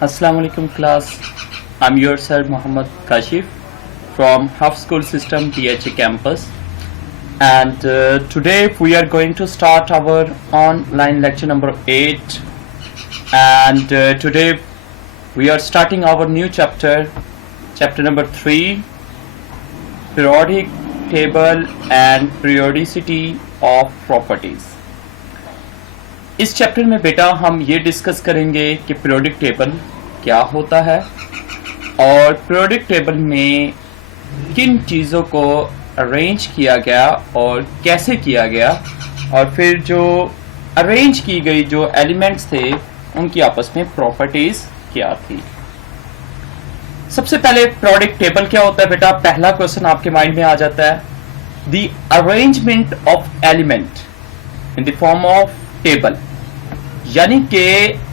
Assalamu alaikum class. I'm your sir Muhammad Kashif from Huff School System DHA campus, and today we are going to start our online lecture number 8, and today we are starting our new chapter number 3, periodic table and periodicity of properties. इस chapter में बेटा हम ये discuss करेंगे कि periodic table क्या होता है और पीरियोडिक टेबल में किन चीज़ों को अरेंज किया गया और कैसे किया गया, और फिर जो अरेंज की गई जो एलिमेंट्स थे उनकी आपस में प्रॉपर्टीज क्या थी। सबसे पहले पीरियोडिक टेबल क्या होता है बेटा, पहला क्वेश्चन आपके माइंड में आ जाता है, the arrangement of element in the form of table, यानी कि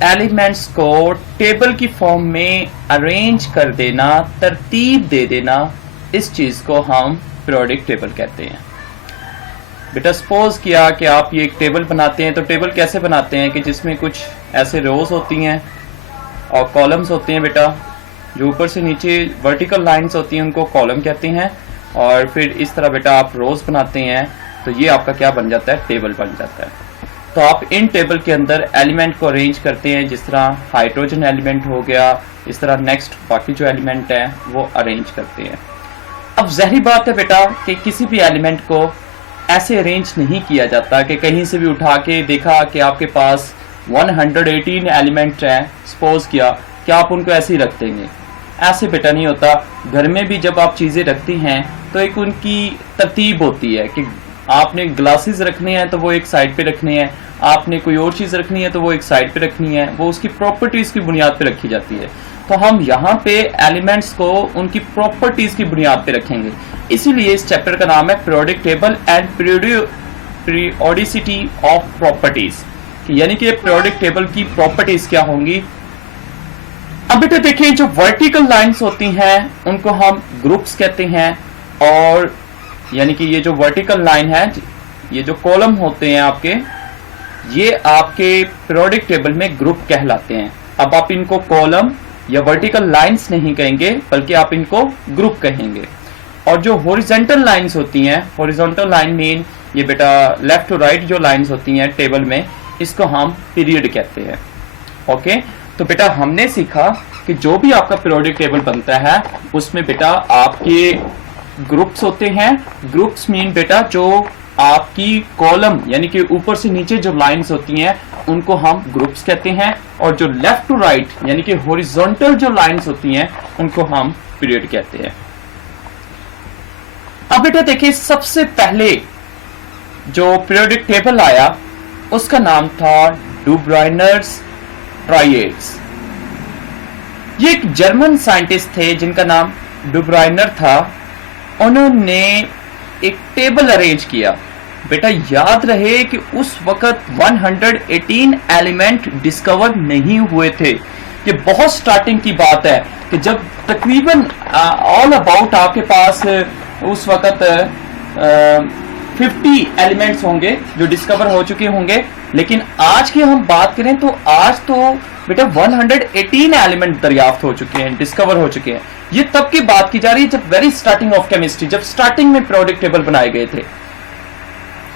एलिमेंट्स को टेबल की फॉर्म में अरेंज कर देना, तरतीब दे देना, इस चीज को हम पीरियोडिक टेबल कहते हैं। बेटा सपोज किया कि आप ये एक टेबल बनाते हैं, तो टेबल कैसे बनाते हैं कि जिसमें कुछ ऐसे रोज होती हैं और कॉलम्स होते हैं बेटा, जो ऊपर से नीचे वर्टिकल लाइंस होती हैं उनको कॉलम कहते हैं, और फिर इस तरह बेटा आप रोज बनाते हैं, तो ये आपका क्या बन जाता है, टेबल बन जाता है। तो आप इन टेबल के अंदर एलिमेंट को अरेंज करते हैं, जिस तरह हाइड्रोजन एलिमेंट हो गया, इस तरह नेक्स्ट बाकी जो एलिमेंट है वो अरेंज करते हैं। अब ज़ाहिर बात है बेटा कि किसी भी एलिमेंट को ऐसे अरेंज नहीं किया जाता कि कहीं से भी उठा के देखा कि आपके पास 118 एलिमेंट हैं, सपोज किया कि आप उनको ऐसे ही रख देंगे, ऐसे बेटा नहीं होता। घर में भी जब आप चीज़ें रखती हैं तो एक उनकी तरतीब होती है कि आपने ग्लासेस रखने हैं तो वो एक साइड पे रखने हैं, आपने कोई और चीज़ रखनी है तो वो एक साइड पे रखनी है, वो उसकी प्रॉपर्टीज़ की बुनियाद पे रखी जाती है। तो हम यहाँ पे एलिमेंट्स को उनकी प्रॉपर्टीज़ की बुनियाद पे रखेंगे, इसीलिए इस चैप्टर का नाम है periodic table and periodicity of properties, यानी कि पीरियोडिक टेबल की प्रॉपर्टीज़ क्या होंगी। अब बेटा देखिए, जो वर्टिकल लाइन्स होती हैं उनको हम ग्रुप्स कहते हैं, और यानी कि ये जो वर्टिकल लाइन है, ये जो कॉलम होते हैं आपके, ये आपके पीरियोडिक टेबल में ग्रुप कहलाते हैं। अब आप इनको कॉलम या वर्टिकल लाइंस नहीं कहेंगे, बल्कि आप इनको ग्रुप कहेंगे। और जो हॉरिजॉन्टल लाइंस होती हैं, हॉरिजॉन्टल लाइन मीन ये बेटा लेफ्ट टू राइट जो लाइंस होती हैं टेबल में, इसको हम पीरियड कहते हैं। ओके, तो बेटा हमने सीखा कि जो भी आपका पीरियोडिक टेबल बनता है उसमें बेटा आपके ग्रुप्स होते हैं। ग्रुप्स मीन बेटा जो आपकी कॉलम यानी कि ऊपर से नीचे जो लाइंस होती हैं उनको हम ग्रुप्स कहते हैं, और जो लेफ्ट टू राइट यानी कि हॉरिजॉन्टल जो लाइंस होती हैं उनको हम पीरियड कहते हैं। अब बेटा देखिए, सबसे पहले जो पीरियोडिक टेबल आया उसका नाम था डुब्राइनर्स ट्राइएड्स। ये एक जर्मन साइंटिस्ट थे जिनका नाम डुब्राइनर था। उन्होंने एक टेबल अरेंज किया। बेटा याद रहे कि उस वक्त 118 एलिमेंट डिस्कवर नहीं हुए थे। ये बहुत स्टार्टिंग की बात है कि जब तकरीबन ऑल अबाउट आपके पास उस वक्त 50 एलिमेंट्स होंगे जो डिस्कवर हो चुके होंगे, लेकिन आज की हम बात करें तो आज तो बेटा 118 एलिमेंट दरियाफ्त हो चुके हैं, डिस्कवर हो चुके हैं। ये तब की बात की जा रही है जब वेरी स्टार्टिंग ऑफ केमिस्ट्री, जब स्टार्टिंग में पीरियोडिक टेबल बनाए गए थे।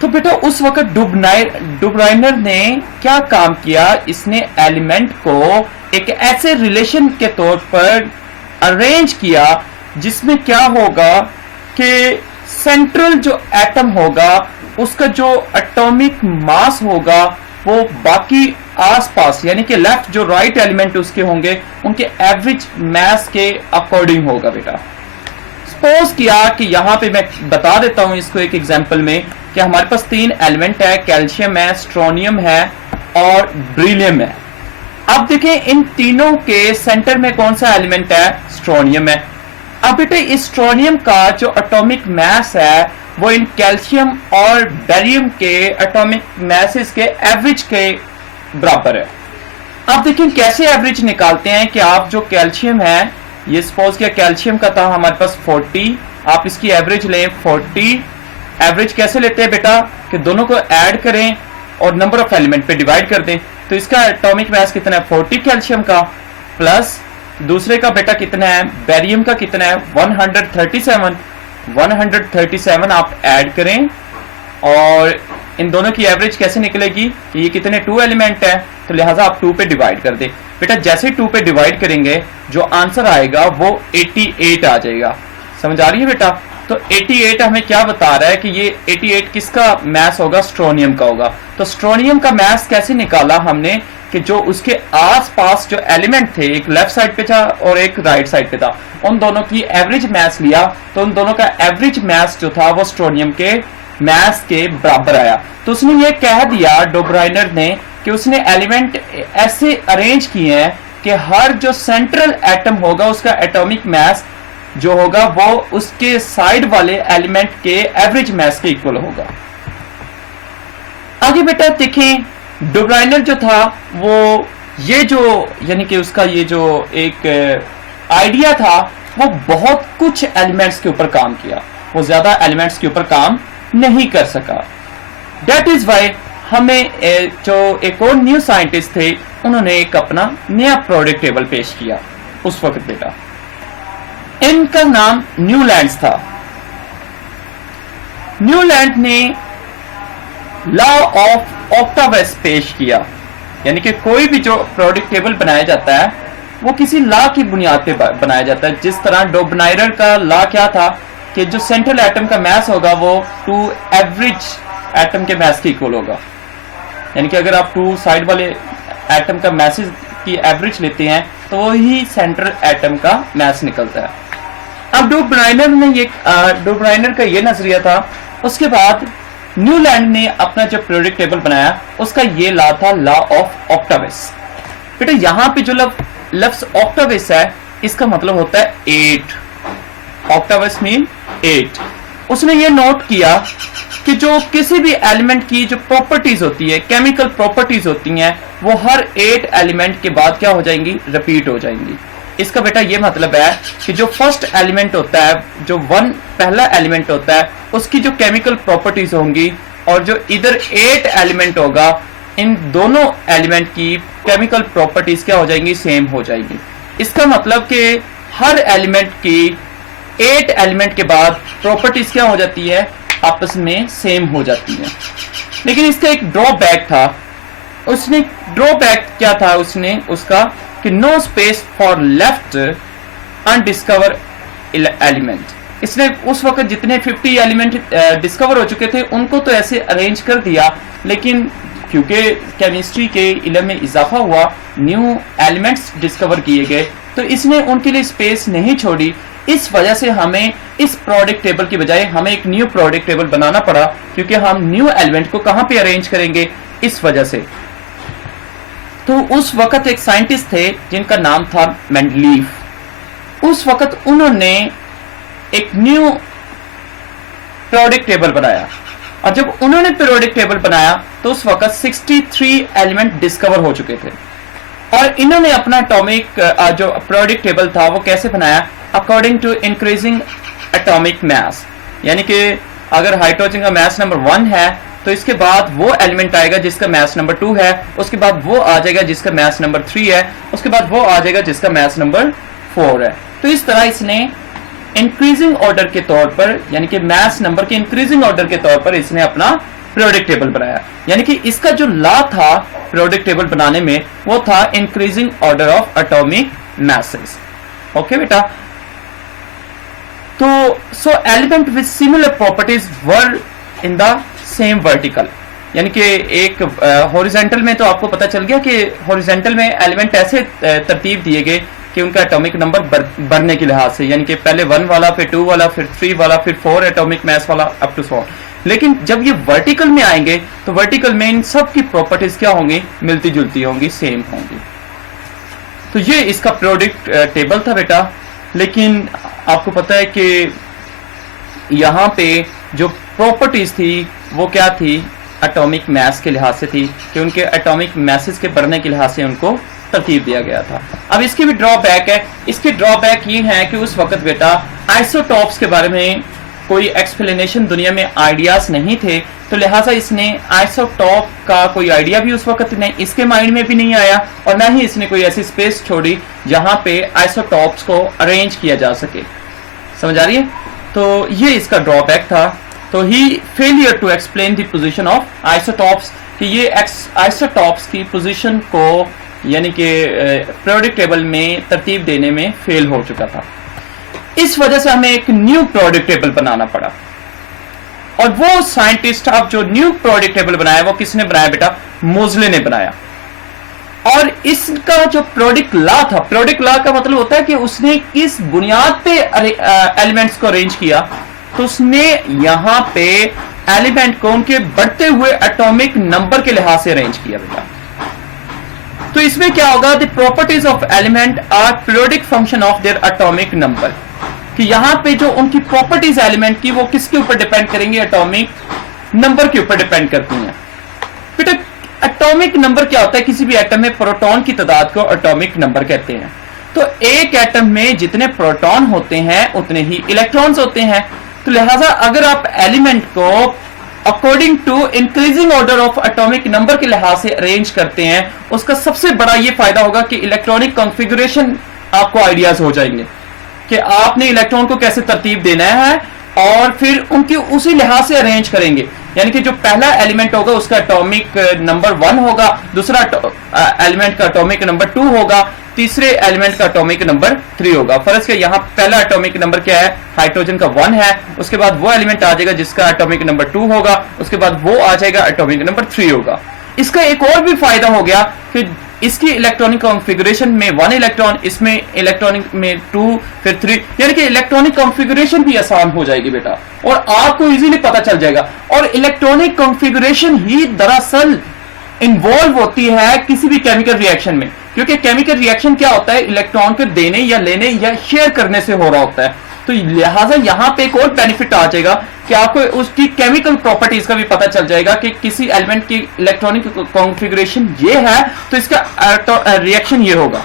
तो बेटा उस वक्त डुब्राइनर ने क्या काम किया, इसने एलिमेंट को एक ऐसे रिलेशन के तौर पर अरेंज किया जिसमें क्या होगा कि सेंट्रल जो एटम होगा उसका जो एटॉमिक मास होगा वो बाकी आसपास यानी कि लेफ्ट जो राइट एलिमेंट उसके होंगे उनके एवरेज मास के अकॉर्डिंग होगा। बेटा सपोज किया कि यहाँ पे मैं बता देता हूँ इसको एक एग्जांपल में कि हमारे पास 3 एलिमेंट है, कैल्शियम है, स्ट्रोनियम है और ब्रिलियम है। अब देखें इन तीनों के सेंटर में कौन सा एलिमेंट है, स्ट्रोनियम है। अब बेटे इस स्ट्रोनियम का जो एटॉमिक मास है वो इन कैल्शियम और बेरियम के एटॉमिक मासेस के एवरेज के बराबर है। अब देखिए कैसे एवरेज निकालते हैं कि आप जो कैल्शियम है, ये सपोज किया कैल्शियम का था हमारे पास 40, आप इसकी एवरेज लें 40। एवरेज कैसे लेते हैं बेटा कि दोनों को ऐड करें और नंबर ऑफ एलिमेंट पे डिवाइड कर दें, तो इसका एटॉमिक मास कितना है 40 कैल्शियम का, प्लस दूसरे का बेटा कितना है, बेरियम का कितना है 137। 137 आप ऐड करें और इन दोनों की एवरेज कैसे निकलेगी कि ये कितने 2 एलिमेंट है, तो लिहाजा आप 2 पे डिवाइड कर दें। बेटा जैसे 2 पे डिवाइड करेंगे जो आंसर आएगा वो 88 आ जाएगा। समझ आ रही है बेटा? तो 88 हमें क्या बता रहा है कि ये 88 किसका मैस होगा, स्ट्रोनियम का होगा। तो स्ट्रोनियम का मैस कैसे निकाला हमने कि जो उसके आसपास जो एलिमेंट थे, एक लेफ्ट साइड पे था और एक राइट साइड पे था, उन दोनों की एवरेज मैस लिया तो उन दोनों का एवरेज मैस जो था वो स्ट्रोनियम के मैस के बराबर आया। तो उसने ये कह दिया डोब्राइनर ने कि उसने एलिमेंट ऐसे अरेंज किए हैं कि हर जो सेंट्रल एटम होगा उसका एटॉमिक मैस जो होगा वो उसके साइड वाले एलिमेंट के एवरेज मैस के इक्वल होगा। आगे बेटा देखें, डोब्राइनर जो था वो ये जो यानी कि उसका ये जो एक आइडिया था वो बहुत कुछ एलिमेंट्स के ऊपर काम किया, वो ज्यादा एलिमेंट्स के ऊपर काम नहीं कर सका। दैट इज वाई हमें जो एक और न्यू साइंटिस्ट थे उन्होंने एक अपना नया प्रोडक्ट टेबल पेश किया उस वक्त बेटा। इनका नाम न्यूलैंड्स था। न्यूलैंड ने लॉ ऑफ ऑक्टावस पेश किया, यानी कि कोई भी जो प्रोडक्ट टेबल बनाया जाता है वो किसी लॉ की बुनियाद पे बनाया जाता है। जिस तरह डोब्राइनर का लॉ क्या था कि जो सेंट्रल एटम का मैस होगा वो 2 एवरेज एटम के मैस के इक्वल होगा, यानी कि अगर आप 2 साइड वाले एटम का मैसेज की एवरेज लेते हैं तो वही सेंट्रल एटम का मैस निकलता है। अब डोब्राइनर का ये नजरिया था। उसके बाद न्यूलैंड ने अपना जो प्रोडक्ट टेबल बनाया उसका ये लॉ था, लॉ ऑफ ऑक्टावस। बेटा यहां पे जो लफ्ज ऑक्टावस है इसका मतलब होता है 8। ऑक्टावस मीन 8। उसने ये नोट किया कि जो किसी भी एलिमेंट की जो प्रॉपर्टीज होती है, केमिकल प्रॉपर्टीज होती हैं, वो हर 8 एलिमेंट के बाद क्या हो जाएंगी, रिपीट हो जाएंगी। इसका बेटा ये मतलब है कि जो फर्स्ट एलिमेंट होता है, जो पहला एलिमेंट होता है, उसकी जो केमिकल प्रॉपर्टीज होंगी और जो इधर 8 एलिमेंट होगा, इन दोनों एलिमेंट की केमिकल प्रॉपर्टीज क्या हो जाएंगी, सेम हो जाएंगी। इसका मतलब कि हर एलिमेंट की 8 एलिमेंट के बाद प्रॉपर्टीज क्या हो जाती है, आपस में सेम हो जाती है। लेकिन इसका एक ड्रॉबैक था। उसने ड्रॉबैक क्या था उसका कि no space for left undiscover element. इसने उस वक्त जितने 50 एलिमेंट डिस्कवर हो चुके थे उनको तो ऐसे अरेंज कर दिया, लेकिन क्योंकि केमिस्ट्री के इल्म में इजाफा हुआ, न्यू एलिमेंट्स डिस्कवर किए गए, तो इसने उनके लिए स्पेस नहीं छोड़ी। इस वजह से हमें इस प्रोडक्ट टेबल की बजाय हमें एक न्यू प्रोडक्ट टेबल बनाना पड़ा, क्योंकि हम न्यू एलिमेंट को कहां पे अरेंज करेंगे, इस वजह से। तो उस वक्त एक साइंटिस्ट थे जिनका नाम था मेंडलीफ। उस वक्त उन्होंने एक न्यू प्रोडक्ट टेबल बनाया, और जब उन्होंने प्रोडक्ट टेबल बनाया तो उस वक्त 63 एलिमेंट डिस्कवर हो चुके थे। और इन्होंने अपना एटॉमिक जो प्रोडक्ट टेबल था वो कैसे बनाया, according to increasing atomic mass. यानी कि अगर हाइड्रोजन का मास नंबर 1 है तो इसके बाद वो एलिमेंट आएगा जिसका मास नंबर 2 है, उसके बाद वो आ जाएगा जिसका मास नंबर 3 है, उसके बाद वो आ जाएगा जिसका मास नंबर 4 है। तो इस तरह इसने इंक्रीजिंग ऑर्डर के तौर पर, यानी कि मास नंबर के इंक्रीजिंग ऑर्डर के तौर पर इसने अपना प्रोडक्ट टेबल बनाया। यानी कि इसका जो लॉ था प्रोडक्ट टेबल बनाने में वो था increasing order of atomic masses. Okay बेटा, तो so element with similar properties were in the same vertical, यानी कि एक हॉरिजॉन्टल में तो आपको पता चल गया कि हॉरिजॉन्टल में एलिमेंट ऐसे तरतीब दिए गए कि उनका एटॉमिक नंबर बढ़ने के लिहाज से, यानी कि पहले 1 वाला, फिर 2 वाला, फिर 3 वाला, फिर 4 एटॉमिक मास वाला, अप टू 4। लेकिन जब ये वर्टिकल में आएंगे तो वर्टिकल में इन सब की प्रॉपर्टीज क्या होंगी, मिलती जुलती होंगी, सेम होंगी। तो ये इसका प्रोडक्ट टेबल था बेटा। लेकिन आपको पता है कि यहाँ पे जो प्रॉपर्टीज थी वो क्या थी, एटॉमिक मास के लिहाज से थी, कि उनके एटॉमिक मासेस के बढ़ने के लिहाज से उनको तरतीब दिया गया था। अब इसकी भी ड्रॉबैक है। इसकी ड्रॉबैक ये है कि उस वक्त बेटा आइसोटॉप्स के बारे में कोई एक्सप्लेनेशन दुनिया में आइडियाज नहीं थे तो लिहाजा इसने आइसोटॉप का कोई आइडिया भी उस वक्त नहीं, इसके माइंड में भी नहीं आया, और ना ही इसने कोई ऐसी स्पेस छोड़ी जहां पे आइसोटॉप्स को अरेंज किया जा सके। समझ आ रही है? तो ये इसका ड्रॉबैक था। तो ही failure to explain the position of isotopes, कि ये आइसोटॉप्स की पोजीशन को यानी कि पीरियोडिक टेबल में तरतीब देने में फेल हो चुका था। इस वजह से हमें एक न्यू पीरियोडिक टेबल बनाना पड़ा, और वो साइंटिस्ट, अब जो न्यू पीरियोडिक टेबल बनाया वो किसने बनाया बेटा? मोज़ले ने बनाया। और इसका जो पीरियोडिक लॉ था, पीरियोडिक लॉ का मतलब होता है कि उसने किस बुनियाद पे एलिमेंट्स को अरेंज किया, तो उसने यहां पे एलिमेंट को उनके बढ़ते हुए एटॉमिक नंबर के लिहाज से अरेंज किया बेटा। तो इसमें क्या होगा? The properties of element are periodic function of their atomic number, कि यहां पे जो उनकी प्रॉपर्टीज एलिमेंट की वो किसके ऊपर डिपेंड करेंगे? एटॉमिक नंबर के ऊपर डिपेंड करती हैं बेटा। एटॉमिक नंबर क्या होता है? किसी भी एटम में प्रोटॉन की तादाद को एटॉमिक नंबर कहते हैं। तो एक एटम में जितने प्रोटॉन होते हैं उतने ही इलेक्ट्रॉन्स होते हैं। तो लिहाजा अगर आप एलिमेंट को according to increasing order of atomic number के लिहाज से अरेंज करते हैं, उसका सबसे बड़ा ये फायदा होगा कि इलेक्ट्रॉनिक कॉन्फ़िगरेशन आपको आइडियाज हो जाएंगे कि आपने इलेक्ट्रॉन को कैसे तरतीब देना है, और फिर उनकी उसी लिहाज से अरेंज करेंगे। यानी कि जो पहला एलिमेंट होगा उसका एटॉमिक नंबर 1 होगा, दूसरा एलिमेंट का एटॉमिक नंबर 2 होगा, तीसरे एलिमेंट का एटॉमिक नंबर 3 होगा। फर्ज के यहाँ पहला एटॉमिक नंबर क्या है? हाइड्रोजन का 1 है। उसके बाद वो एलिमेंट आ जाएगा जिसका एटॉमिक नंबर 2 होगा, उसके बाद वो आ जाएगा एटॉमिक नंबर 3 होगा। इसका एक और भी फायदा हो गया कि इसकी इलेक्ट्रॉनिक कॉन्फ़िगरेशन में 1 इलेक्ट्रॉन, इसमें इलेक्ट्रॉनिक में 2, फिर 3, यानी कि इलेक्ट्रॉनिक कॉन्फ़िगरेशन भी आसान हो जाएगी बेटा, और आपको इजीली पता चल जाएगा। और इलेक्ट्रॉनिक कॉन्फ़िगरेशन ही दरअसल इन्वॉल्व होती है किसी भी केमिकल रिएक्शन में, क्योंकि केमिकल रिएक्शन क्या होता है? इलेक्ट्रॉन के देने या लेने या शेयर करने से हो रहा होता है। तो लिहाजा यहां पे एक और बेनिफिट आ जाएगा कि आपको उसकी केमिकल प्रॉपर्टीज का भी पता चल जाएगा कि किसी एलिमेंट की इलेक्ट्रॉनिक कॉन्फ़िगरेशन ये है तो इसका रिएक्शन ये होगा।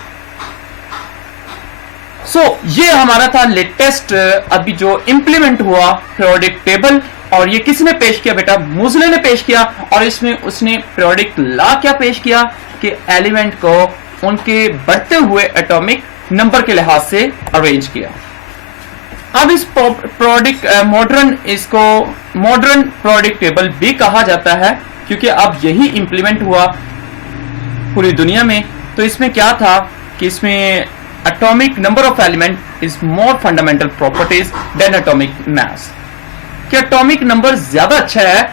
ये हमारा था लेटेस्ट अभी जो इंप्लीमेंट हुआ पीरियोडिक टेबल, और ये किसने पेश किया बेटा? मोज़ले ने पेश किया। और इसमें उसने पीरियोडिक लॉ क्या पेश किया कि एलिमेंट को उनके बढ़ते हुए एटॉमिक नंबर के लिहाज से अरेंज किया। अब इस पीरियोडिक इसको मॉडर्न पीरियोडिक टेबल भी कहा जाता है, क्योंकि अब यही इंप्लीमेंट हुआ पूरी दुनिया में। तो इसमें क्या था कि इसमें atomic number of element is more fundamental properties than atomic mass, कि एटॉमिक नंबर ज्यादा अच्छा है,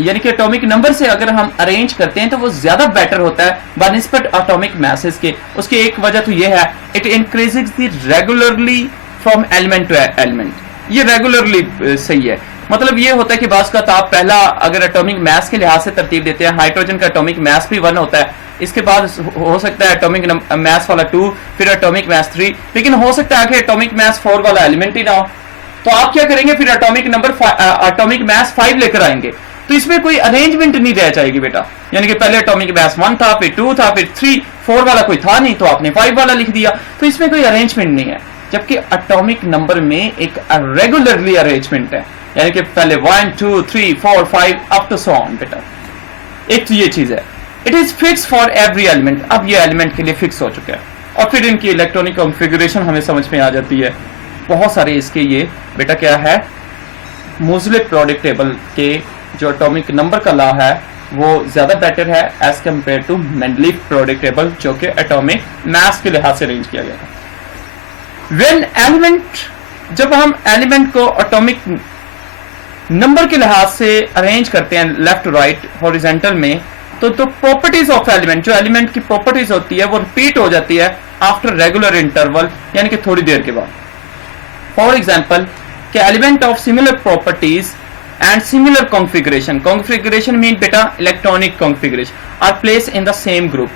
यानी कि एटॉमिक नंबर से अगर हम अरेंज करते हैं तो वो ज्यादा बेटर होता है बनिस्बत एटॉमिक मासेस के। उसकी एक वजह तो ये है, it increases the regularly from element to element. ये रेगुलरली सही है, मतलब ये होता है कि बास का आप पहला अगर एटॉमिक मास के लिहाज से तरतीब देते हैं, हाइड्रोजन का एटॉमिक मास भी 1 होता है, इसके बाद हो सकता है एटॉमिक मास वाला 2, फिर एटॉमिक मास 3, लेकिन हो सकता है कि एटॉमिक मास 4 वाला एलिमेंट ही ना हो। तो आप क्या करेंगे? फिर एटॉमिक मास 5 लेकर आएंगे। तो इसमें कोई अरेंजमेंट नहीं रह जाएगी बेटा, यानी कि पहले एटॉमिक मास 1 था, फिर 2 था, फिर 3, 4 वाला कोई था नहीं तो आपने 5 वाला लिख दिया। तो इसमें कोई अरेंजमेंट नहीं है, जबकि एटॉमिक नंबर में एक रेगुलरली अरेंजमेंट है, यानी कि पहले 1 2 3 4 5 अप टू सो ऑन बेटा। एक तो ये चीज है, it is fix for every element. अब ये एलिमेंट के लिए फिक्स हो चुका है, और फिर इनकी इलेक्ट्रॉनिक कॉन्फ़िगरेशन हमें समझ में आ जाती है। बहुत सारे इसके ये बेटा क्या है, मोज़ले पीरियोडिक टेबल के जो एटॉमिक नंबर का लॉ है वो ज्यादा बेटर है as compare to Mendeleev periodic table, जो कि एटॉमिक मास के लिहाज से अरेंज किया गया था। व्हेन एलिमेंट, जब हम एलिमेंट को एटॉमिक नंबर के लिहाज से अरेंज करते हैं लेफ्ट टू राइट हॉरिजॉन्टल में, तो प्रॉपर्टीज ऑफ एलिमेंट, जो एलिमेंट की प्रॉपर्टीज होती है वो रिपीट हो जाती है आफ्टर रेगुलर इंटरवल, यानी कि थोड़ी देर के बाद। फॉर एग्जाम्पल कि element of similar properties and similar configuration, configuration mean बेटा electronic configuration, are place in the same group,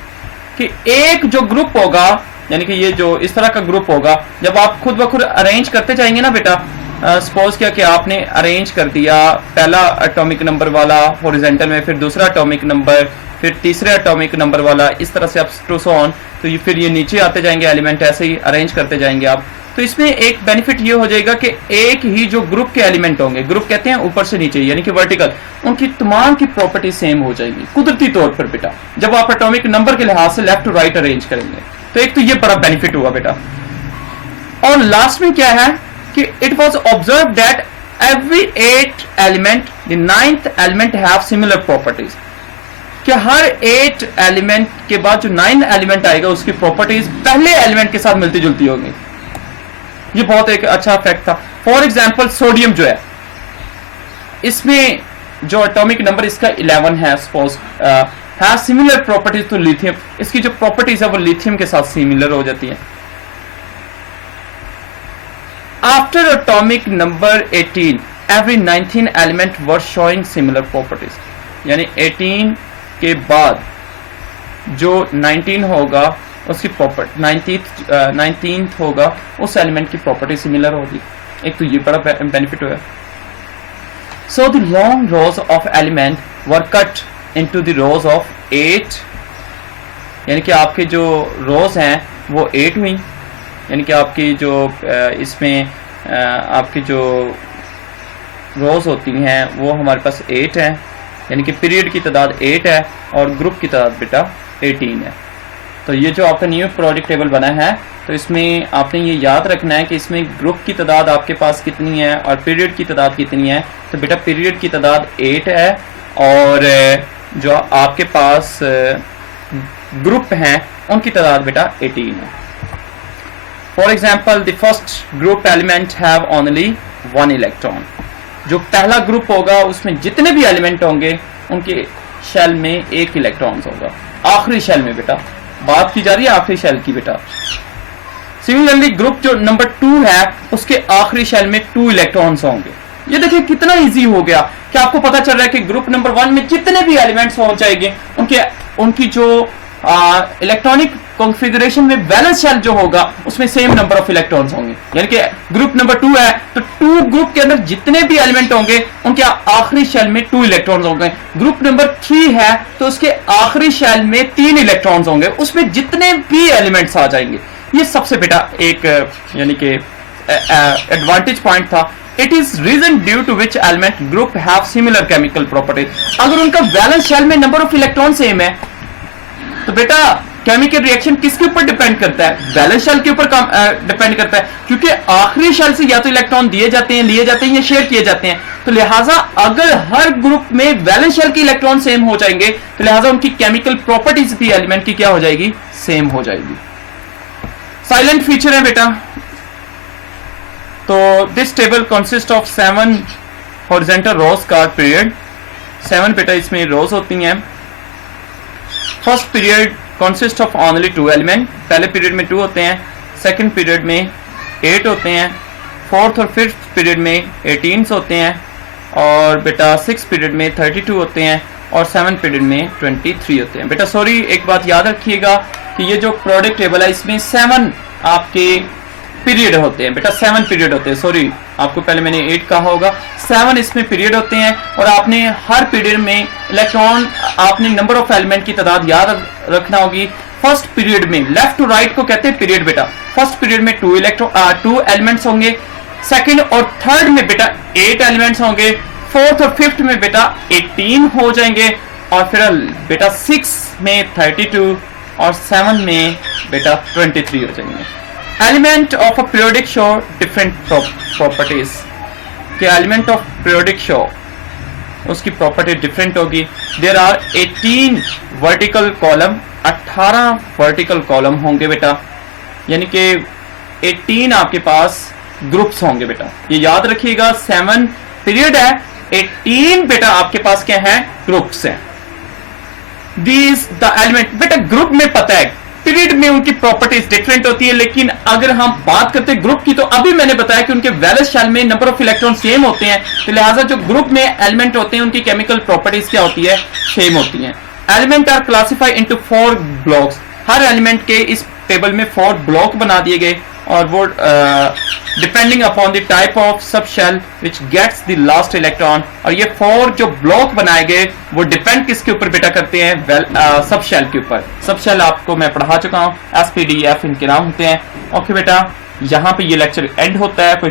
कि एक जो ग्रुप होगा, यानी कि ये जो इस तरह का ग्रुप होगा, जब आप खुद ब खुद अरेंज करते जाएंगे ना बेटा, सपोज किया कि आपने अरेंज कर दिया पहला एटॉमिक नंबर वाला हॉरिजॉन्टल में, फिर दूसरा एटॉमिक नंबर, फिर तीसरे एटॉमिक नंबर वाला, इस तरह से आप टू सो ऑन, तो फिर ये नीचे आते जाएंगे एलिमेंट, ऐसे ही अरेंज करते जाएंगे आप। तो इसमें एक बेनिफिट ये हो जाएगा कि एक ही जो ग्रुप के एलिमेंट होंगे, ग्रुप कहते हैं ऊपर से नीचे यानी कि वर्टिकल, उनकी तमाम की प्रॉपर्टी सेम हो जाएगी कुदरती तौर पर बेटा, जब आप एटॉमिक नंबर के लिहाज से लेफ्ट टू राइट अरेंज करेंगे। तो एक तो ये बड़ा बेनिफिट हुआ बेटा। और लास्ट में क्या है कि it was observe that every 8 element the 9th element have similar properties, कि हर 8 एलिमेंट के बाद जो 9 एलिमेंट आएगा उसकी प्रॉपर्टीज पहले एलिमेंट के साथ मिलती जुलती होंगी। ये बहुत एक अच्छा फैक्ट था। फॉर एग्जाम्पल सोडियम जो है, इसमें जो एटॉमिक नंबर इसका 11 है, सपोज है सिमिलर प्रॉपर्टीज टू लिथियम, इसकी जो प्रॉपर्टीज है वो लिथियम के साथ सिमिलर हो जाती है। After atomic number 18 every 19 element वर शोइंग सिमिलर प्रॉपर्टीज, यानी 18 के बाद जो 19 होगा उसकी प्रॉपर्टी 19th होगा उस एलिमेंट की प्रॉपर्टी सिमिलर होगी। एक तो ये बड़ा बेनिफिट हुआ। So the long rose of element were cut into the rose of 8, यानी कि आपके जो रोज हैं वो 8 हुई, यानी कि आपकी जो इसमें आपकी जो रोज होती हैं वो हमारे पास 8 है, यानी कि पीरियड की तादाद 8 है और ग्रुप की तादाद बेटा 18 है। तो ये जो आपका न्यू प्रोडक्ट टेबल बना है, तो इसमें आपने ये याद रखना है कि इसमें ग्रुप की तादाद आपके पास कितनी है और पीरियड की तादाद कितनी है। तो बेटा पीरियड की तादाद 8 है और जो आपके पास ग्रुप हैं उनकी तादाद बेटा 18 है। For example the first group element have only 1 electron, जो पहला ग्रुप होगा उसमें जितने भी एलिमेंट होंगे उनके शेल में 1 इलेक्ट्रॉन होगा। आखिरी शेल में बेटा बात की जा रही है आखिरी शेल की बेटा। सिमिलरली ग्रुप जो नंबर 2 है उसके आखिरी शेल में 2 इलेक्ट्रॉन्स होंगे। ये देखिए कितना इजी हो गया कि आपको पता चल रहा है कि ग्रुप नंबर 1 में जितने भी एलिमेंट्स हो जाएंगे उनकी जो इलेक्ट्रॉनिक कॉन्फ़िगरेशन में बैलेंस शेल जो होगा उसमें सेम नंबर ऑफ इलेक्ट्रॉन्स होंगे। यानी कि ग्रुप नंबर 2 है तो 2 ग्रुप के अंदर जितने भी एलिमेंट होंगे उनके आखिरी शेल में 2 इलेक्ट्रॉन्स होंगे। ग्रुप नंबर 3 है तो उसके आखिरी शेल में 3 इलेक्ट्रॉन्स होंगे, उसमें जितने भी एलिमेंट्स आ जाएंगे। ये सबसे बेटा एक यानी कि एडवांटेज पॉइंट था। It is reason due to which element group have similar chemical properties. अगर उनका बैलेंस शेल में नंबर ऑफ इलेक्ट्रॉन सेम है तो बेटा केमिकल रिएक्शन किसके ऊपर डिपेंड करता है? बैलेंस शेल के ऊपर डिपेंड करता है, क्योंकि आखिरी शेल से या तो इलेक्ट्रॉन दिए जाते हैं, लिए जाते हैं या शेयर किए जाते हैं। तो लिहाजा अगर हर ग्रुप में बैलेंस शेल के इलेक्ट्रॉन सेम हो जाएंगे तो लिहाजा उनकी केमिकल प्रॉपर्टीज भी एलिमेंट की क्या हो जाएगी? सेम हो जाएगी। साइलेंट फीचर है बेटा। तो this table consist of 7 horizontal rows का पीरियड। 7 बेटा इसमें रोज होती हैं। First period consist of only 2 element. पहले पीरियड में 2 होते हैं, सेकंड पीरियड में 8 होते हैं, फोर्थ और फिफ्थ पीरियड में 18 होते हैं और बेटा 6 पीरियड में 32 होते हैं और 7 पीरियड में 23 होते हैं। बेटा सॉरी एक बात याद रखिएगा कि ये जो प्रोडक्ट टेबल है इसमें 7 आपके पीरियड होते हैं बेटा, 7 पीरियड होते हैं। सॉरी आपको पहले मैंने 8 कहा होगा, 7 इसमें पीरियड होते हैं और आपने हर पीरियड में इलेक्ट्रॉन आपने नंबर ऑफ एलिमेंट की तादाद याद रखना होगी। फर्स्ट पीरियड में लेफ्ट टू राइट को कहते हैं पीरियड बेटा। फर्स्ट पीरियड में 2 एलिमेंट्स होंगे, सेकंड और थर्ड में बेटा 8 एलिमेंट्स होंगे, फोर्थ और फिफ्थ में बेटा 18 हो जाएंगे और फिर बेटा 6 में 32 और 7 में बेटा 23 हो जाएंगे। Element of a periodic show different properties. कि एलिमेंट ऑफ पीरियोडिक शो उसकी प्रॉपर्टी डिफरेंट होगी। There are 18 vertical column, 18 vertical column होंगे बेटा, यानी कि 18 आपके पास ग्रुप्स होंगे बेटा। ये याद रखिएगा 7 पीरियड है, 18 बेटा आपके पास क्या है? ग्रुप्स हैं। दीज द एलिमेंट बेटा ग्रुप में पता है पीरियड में उनकी प्रॉपर्टीज डिफरेंट होती है, लेकिन अगर हम बात करते हैं ग्रुप की तो अभी मैंने बताया कि उनके वैलेंस शेल में नंबर ऑफ इलेक्ट्रॉन सेम होते हैं, तो लिहाजा जो ग्रुप में एलिमेंट होते हैं उनकी केमिकल प्रॉपर्टीज क्या होती है? सेम होती हैं। Element are classified into 4 blocks. हर एलिमेंट के इस टेबल में 4 ब्लॉक बना दिए गए और वो depending upon the type of sub shell which gets the last electron. और ये 4 जो ब्लॉक बनाए गए वो डिपेंड किसके ऊपर बेटा करते हैं? सब शेल के ऊपर। सब शेल आपको मैं पढ़ा चुका हूँ, SPDF इनके नाम होते हैं। ओके बेटा, यहाँ पे ये लेक्चर एंड होता है। कोई